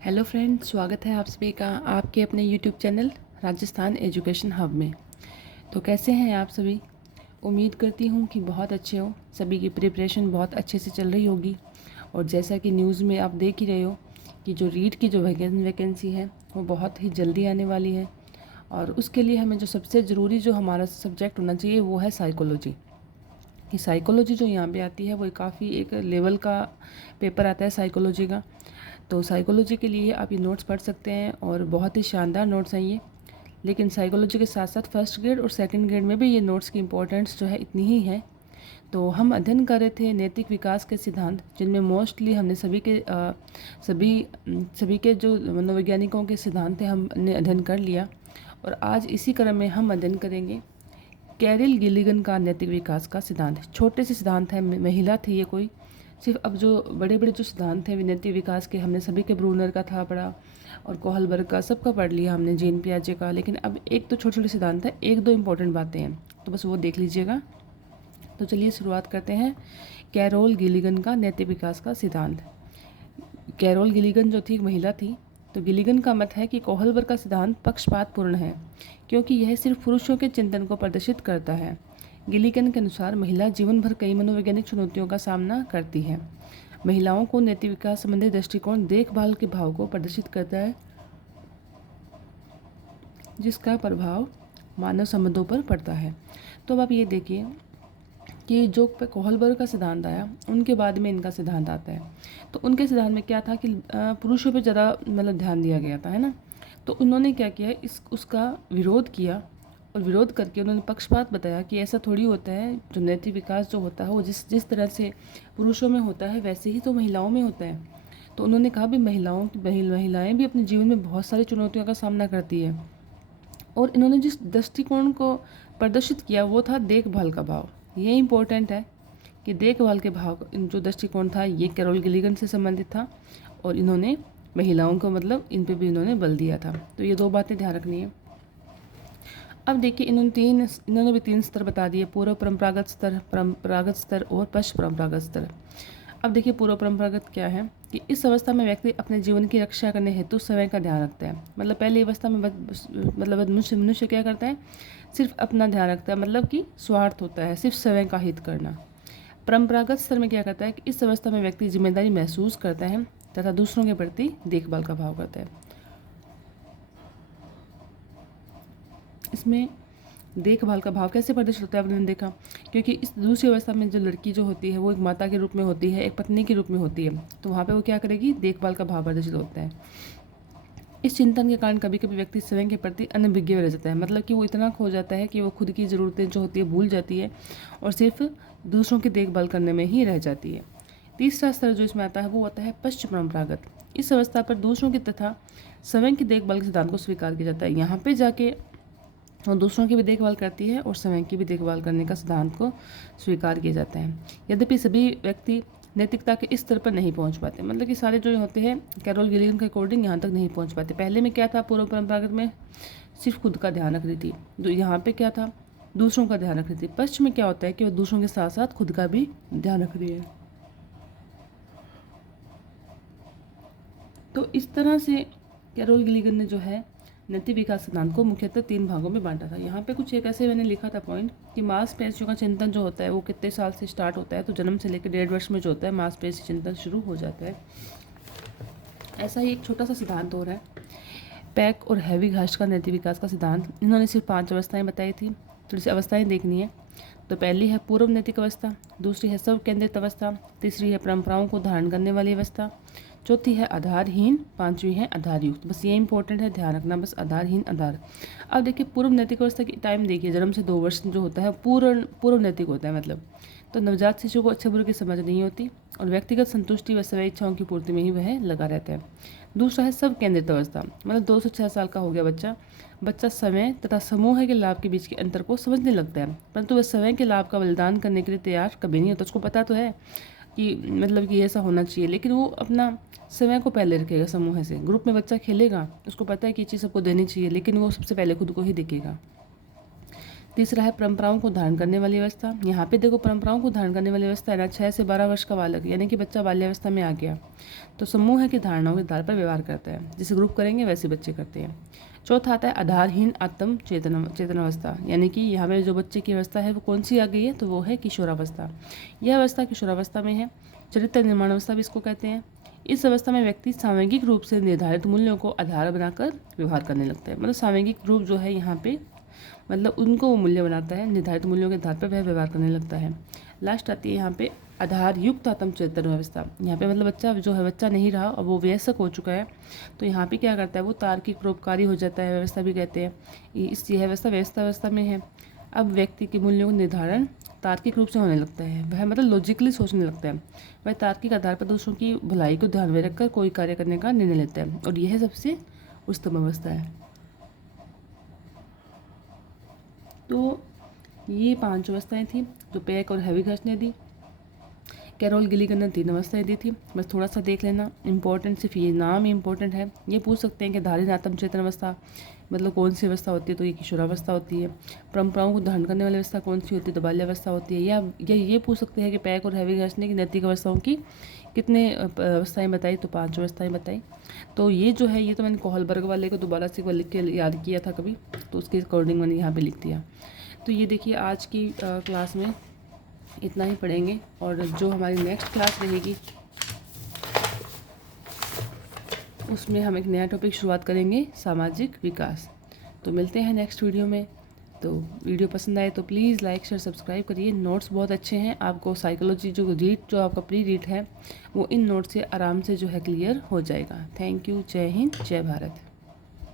Hello friend, स्वागत है आप सभी का आपके अपने YouTube channel Rajasthan education hub में। तो कैसे हैं आप सभी? उम्मीद करती हूँ कि बहुत अच्छे हो। सभी की प्रिपरेशन बहुत अच्छे से चल रही होगी। और जैसा कि न्यूज़ में आप देख ही रहे हो कि जो रीट की जो वैकेंसी है वो बहुत ही जल्दी आने वाली है। और उसके लिए हमें जो सबसे ज़रूरी जो हमारा सब्जेक्ट होना चाहिए वो है साइकोलॉजी। कि साइकोलॉजी जो यहाँ पे आती है वो काफ़ी एक लेवल का पेपर आता है साइकोलॉजी का। तो साइकोलॉजी के लिए आप ये नोट्स पढ़ सकते हैं और बहुत ही शानदार नोट्स हैं ये। लेकिन साइकोलॉजी के साथ साथ फर्स्ट ग्रेड और सेकंड ग्रेड में भी ये नोट्स की इम्पोर्टेंस जो है इतनी ही है। तो हम अध्ययन कर रहे थे नैतिक विकास के सिद्धांत, जिनमें मोस्टली हमने सभी के जो मनोवैज्ञानिकों के सिद्धांत थे हमने अध्ययन कर लिया। और आज इसी क्रम में हम अध्ययन करेंगे कैरिल गिलिगन का नैतिक विकास का सिद्धांत। छोटे से सिद्धांत है, महिला थी ये कोई। सिर्फ अब जो बड़े बड़े जो सिद्धांत हैं नैतिक विकास के, हमने सभी के ब्रूनर का था पढ़ा और कोहलबर्ग का सबका पढ़ लिया हमने, जीन पियाजे का। लेकिन अब एक तो छोटे छोटे सिद्धांत है, एक दो इम्पोर्टेंट बातें हैं, तो बस वो देख लीजिएगा। तो चलिए शुरुआत करते हैं कैरोल गिलिगन का नैतिक विकास का सिद्धांत। कैरोल गिलिगन जो थी एक महिला थी। तो गिलिगन का मत है कि कोहलबर्ग का सिद्धांत पक्षपातपूर्ण है क्योंकि यह सिर्फ पुरुषों के चिंतन को प्रदर्शित करता है। गिलिगन के अनुसार महिला जीवन भर कई मनोवैज्ञानिक चुनौतियों का सामना करती है। महिलाओं को नैतिक विकास संबंधी दृष्टिकोण देखभाल के भाव को प्रदर्शित करता है, जिसका प्रभाव मानव संबंधों पर पड़ता है। तो अब आप ये देखिए कि जो कोहलबर्ग का सिद्धांत आया उनके बाद में इनका सिद्धांत आता है। तो उनके सिद्धांत में क्या था कि पुरुषों पे ज़्यादा ध्यान दिया गया था, है ना। तो उन्होंने क्या किया, उसका विरोध किया और विरोध करके उन्होंने पक्षपात बताया कि ऐसा थोड़ी होता है। जो नैतिक विकास जो होता है वो जिस तरह से पुरुषों में होता है वैसे ही तो महिलाओं में होता है। तो उन्होंने कहा भी महिलाएं भी अपने जीवन में बहुत सारी चुनौतियों का सामना करती है। और इन्होंने जिस दृष्टिकोण को प्रदर्शित किया वो था देखभाल का भाव। ये इम्पोर्टेंट है कि देखभाल के भाव जो दृष्टिकोण था ये कैरोल गिलिगन से संबंधित था और इन्होंने महिलाओं को इन पे भी इन्होंने बल दिया था। तो ये दो बातें ध्यान रखनी है। अब देखिए इन्होंने भी तीन स्तर बता दिए, पूर्व परंपरागत स्तर और पश्च परंपरागत स्तर। अब देखिए पूर्व परंपरागत क्या है कि इस अवस्था में व्यक्ति अपने जीवन की रक्षा करने हेतु समय का ध्यान रखता है। पहली अवस्था में मनुष्य क्या करता है, सिर्फ अपना ध्यान रखता है, कि स्वार्थ होता है, सिर्फ स्वयं का हित करना। परंपरागत स्तर में क्या करता है कि इस अवस्था में व्यक्ति जिम्मेदारी महसूस करता है तथा दूसरों के प्रति देखभाल का भाव करता है। इसमें देखभाल का भाव कैसे प्रदर्शित होता है आपने देखा, क्योंकि इस दूसरी अवस्था में जो लड़की जो होती है वो एक माता के रूप में होती है, एक पत्नी के रूप में होती है। तो वहाँ पे वो क्या करेगी, देखभाल का भाव प्रदर्शित होता है। इस चिंतन के कारण कभी कभी व्यक्ति स्वयं के प्रति अनभिज्ञ रह जाता है, कि वो इतना खो जाता है कि वो खुद की ज़रूरतें जो होती है भूल जाती है और सिर्फ दूसरों की देखभाल करने में ही रह जाती है। तीसरा स्तर जो इसमें आता है वो आता है पश्च परंपरागत। इस अवस्था पर दूसरों की तथा स्वयं की देखभाल के सिद्धांत को स्वीकार किया जाता है। यहाँ पे जाके और दूसरों की भी देखभाल करती है और स्वयं की भी देखभाल करने का सिद्धांत को स्वीकार किया जाता है। यद्यपि सभी व्यक्ति नैतिकता के इस स्तर पर नहीं पहुंच पाते, कि सारे जो होते हैं कैरोल गिलिगन के अकॉर्डिंग यहाँ तक नहीं पहुंच पाते। पहले में क्या था, पूर्व परंपरागत में सिर्फ खुद का ध्यान रख रही थी, तो यहाँ पे क्या था, दूसरों का ध्यान रख रही थी। पश्चिम में क्या होता है कि वो दूसरों के साथ साथ खुद का भी ध्यान रख रही है। तो इस तरह से कैरोल गिलिगन ने जो है नैतिक विकास सिद्धांत को मुख्यतः 3 भागों में बांटा था। यहाँ पे कुछ एक ऐसे मैंने लिखा था पॉइंट कि मांसपेशियों का चिंतन जो होता है वो कितने साल से स्टार्ट होता है। तो जन्म से लेकर 1.5 वर्ष में जो होता है मांसपेशी चिंतन शुरू हो जाता है। ऐसा ही एक छोटा सा सिद्धांत हो रहा है, पैक और हैवी घास का नैतिक विकास का सिद्धांत। इन्होंने सिर्फ 5 अवस्थाएँ बताई थी, थोड़ी सी अवस्थाएँ देखनी है। तो पहली है पूर्व नैतिक अवस्था, दूसरी है सब केंद्रित अवस्था, तीसरी है परंपराओं को धारण करने वाली अवस्था, चौथी है आधारहीन, पांचवी है आधारयुक्त। बस ये इंपॉर्टेंट है, ध्यान रखना, बस आधारहीन आधार। अब देखिए पूर्व नैतिक अवस्था की टाइम देखिए, जन्म से 2 वर्ष जो होता है पूर्व नैतिक होता है। तो नवजात शिशु को अच्छे बुरे की समझ नहीं होती और व्यक्तिगत संतुष्टि व स्वयं इच्छाओं की पूर्ति में ही वह लगा रहता है। दूसरा है सब केंद्रित अवस्था, 2 से 6 साल का हो गया बच्चा समय तथा समूह के लाभ के बीच के अंतर को समझने लगता है, परंतु वह समय के लाभ का बलिदान करने के लिए तैयार कभी नहीं होता। उसको पता तो है कि ऐसा होना चाहिए, लेकिन वो अपना समय को पहले रखेगा। समूह से ग्रुप में बच्चा खेलेगा, उसको पता है कि ये चीज़ सबको देनी चाहिए, लेकिन वो सबसे पहले खुद को ही दिखेगा। तीसरा है परंपराओं को धारण करने वाली अवस्था। यहाँ पे देखो परंपराओं को धारण करने वाली अवस्था है ना 6 से 12 वर्ष का बालक, यानी कि बच्चा बाल्यावस्था में आ गया, तो समूह है कि धारणाओं के आधार पर व्यवहार करता है, जैसे ग्रुप करेंगे वैसे बच्चे करते हैं। चौथा आता है आधारहीन आत्म चेतनावस्था, यानी कि यहाँ पे जो बच्चे की अवस्था है वो कौन सी आ गई है, तो वो है किशोरावस्था। यह अवस्था किशोरावस्था में है। चरित्र निर्माण अवस्था भी इसको कहते हैं। इस अवस्था में व्यक्ति सामूहिक रूप से निर्धारित मूल्यों को आधार बनाकर व्यवहार करने लगता है। मतलब सामूहिक रूप जो है यहाँ पे मतलब उनको वो मूल्य बनाता है, निर्धारित मूल्यों के आधार पर वह व्यवहार करने लगता है। लास्ट आती है यहाँ पे आधार युक्त आत्म चेतन व्यवस्था। यहाँ पे मतलब बच्चा जो है बच्चा नहीं रहा, अब वो वयस्क हो चुका है, तो यहाँ पे क्या करता है वो तार्किक परोपकारी हो जाता है, व्यवस्था भी कहते हैं। इस यह व्यवस्था व्यवस्था में है। अब व्यक्ति के मूल्यों का निर्धारण तार्किक रूप से होने लगता है, वह मतलब लॉजिकली सोचने लगता है, वह तार्किक आधार पर दूसरों की भलाई को ध्यान में रखकर कोई कार्य करने का निर्णय लेता है, और यह सबसे उच्चतम अवस्था है। तो ये 5 अवस्थाएं थी जो पेक और हैविगर्स ने दी। कैरोल गिलिगन ने 3 अवस्थाएं दी थी, बस थोड़ा सा देख लेना, इंपॉर्टेंट सिर्फ ये नाम इंपॉर्टेंट है। ये पूछ सकते हैं कि धारित आत्म चेतन अवस्था मतलब कौन सी अवस्था होती है, तो ये किशोरावस्था होती है। परंपराओं को धारण करने वाली अवस्था कौन सी होती है, तो बाल्यावस्था होती है। या ये पूछ सकते हैं कि पैक और हैविगर्स ने नैतिक अवस्थाओं की कितने अवस्थाएं बताई, तो 5 अवस्थाएं बताई। तो ये जो है ये तो मैंने कोहलबर्ग वाले को दोबारा से लिख के याद किया था कभी, तो उसके अकॉर्डिंग मैंने यहाँ पे लिख दिया। तो ये देखिए आज की क्लास में इतना ही पढ़ेंगे, और जो हमारी नेक्स्ट क्लास रहेगी उसमें हम एक नया टॉपिक शुरुआत करेंगे, सामाजिक विकास। तो मिलते हैं नेक्स्ट वीडियो में। तो वीडियो पसंद आए तो प्लीज़ लाइक शेयर सब्सक्राइब करिए। नोट्स बहुत अच्छे हैं, आपको साइकोलॉजी जो आपका प्री रीड है वो इन नोट्स से आराम से जो है क्लियर हो जाएगा। Thank you. जय हिंद, जय भारत।